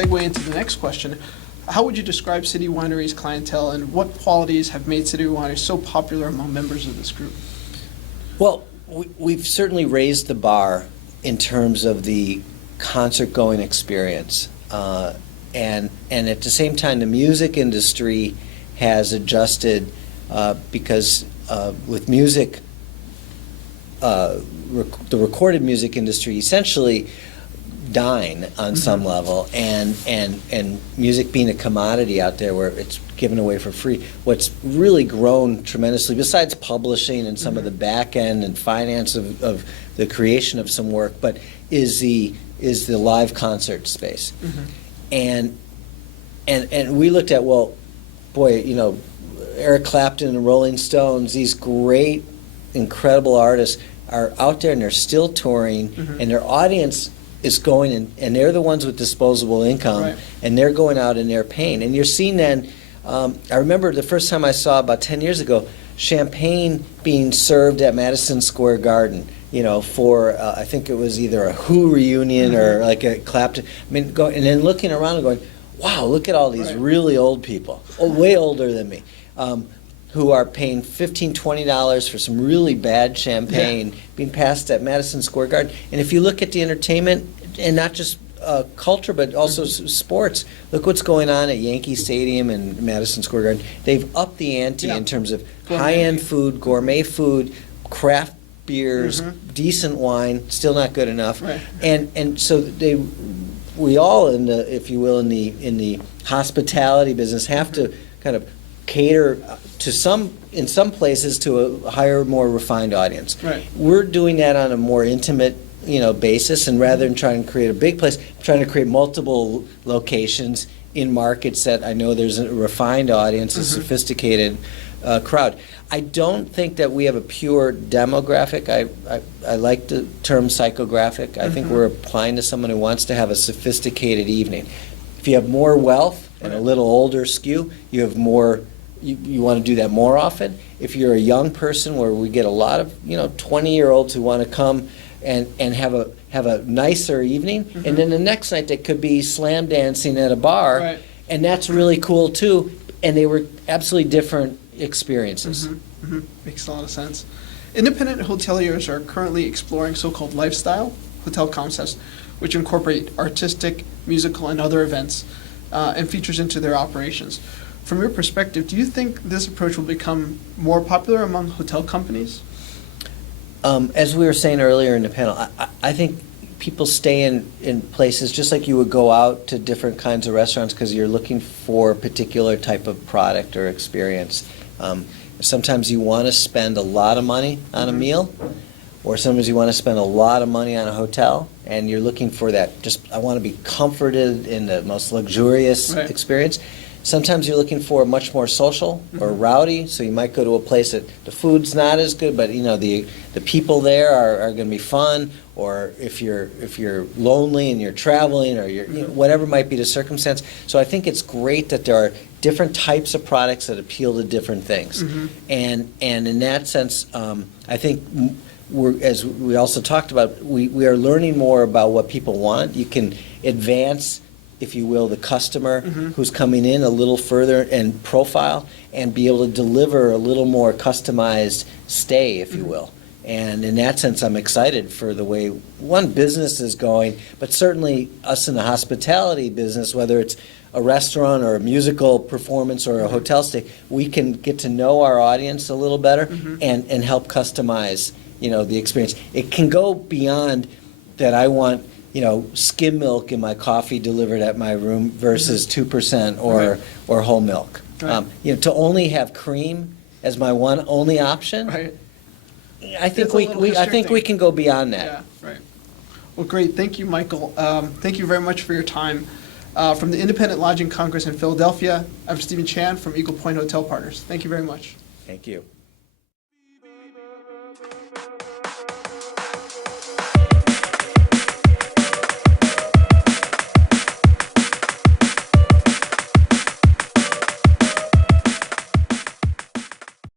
segue into the next question. How would you describe City Winery's clientele, and what qualities have made City Winery so popular among members of this group? Well, we've certainly raised the bar in terms of the concert-going experience. And at the same time, the music industry has adjusted because with music, the recorded music industry essentially dying on some level, and music being a commodity out there where it's given away for free. What's really grown tremendously, besides publishing and some of the back end and finance of the creation of some work, but is the live concert space. And we looked at, well, boy, Eric Clapton and the Rolling Stones, these great, incredible artists are out there and they're still touring, and their audience is going in, and they're the ones with disposable income, right, and they're going out and they're paying. And you're seeing then, I remember the first time I saw, about 10 years ago, champagne being served at Madison Square Garden, for I think it was either a Who reunion or like a Clapton. I mean, and then looking around and going, wow, look at all these really old people, way older than me, who are paying $15, $20 for some really bad champagne being passed at Madison Square Garden. And if you look at the entertainment, and not just culture, but also sports, look what's going on at Yankee Stadium and Madison Square Garden. They've upped the ante in terms of high-end food, gourmet food, craft beers, decent wine, still not good enough. Right. And so we all in the, if you will, in the hospitality business have to kind of cater to in some places to a higher, more refined audience. Right. We're doing that on a more intimate, basis, and rather than trying to create a big place, trying to create multiple locations in markets that I know there's a refined audience, a sophisticated crowd. I don't think that we have a pure demographic. I like the term psychographic. I think we're applying to someone who wants to have a sophisticated evening. If you have more wealth and a little older skew, you have more. You want to do that more often. If you're a young person, where we get a lot of 20-year-olds who want to come and have a nicer evening, and then the next night they could be slam dancing at a bar, and that's really cool too. And they were absolutely different experiences. Makes a lot of sense. Independent hoteliers are currently exploring so-called lifestyle hotel concepts, which incorporate artistic, musical, and other events and features into their operations. From your perspective, do you think this approach will become more popular among hotel companies? As we were saying earlier in the panel, I think people stay in places just like you would go out to different kinds of restaurants because you're looking for a particular type of product or experience. Sometimes you want to spend a lot of money on a meal, or sometimes you want to spend a lot of money on a hotel, and you're looking for that, I want to be comforted in the most luxurious experience. Sometimes you're looking for much more social or rowdy, so you might go to a place that the food's not as good, but the people there are going to be fun. Or if you're lonely and you're traveling, or whatever might be the circumstance. So I think it's great that there are different types of products that appeal to different things, and in that sense, I think as we also talked about, we are learning more about what people want. You can advance, if you will, the customer who's coming in a little further and profile, and be able to deliver a little more customized stay, if you will. And in that sense, I'm excited for the way business is going, but certainly us in the hospitality business, whether it's a restaurant or a musical performance or a hotel stay, we can get to know our audience a little better and help customize, the experience. It can go beyond that. I want skim milk in my coffee delivered at my room versus 2% or whole milk. To only have cream as my only option. Right. I think we can go beyond that. Yeah, right. Well, great. Thank you, Michael. Thank you very much for your time. From the Independent Lodging Congress in Philadelphia, I'm Stephen Chan from Eagle Point Hotel Partners. Thank you very much. Thank you.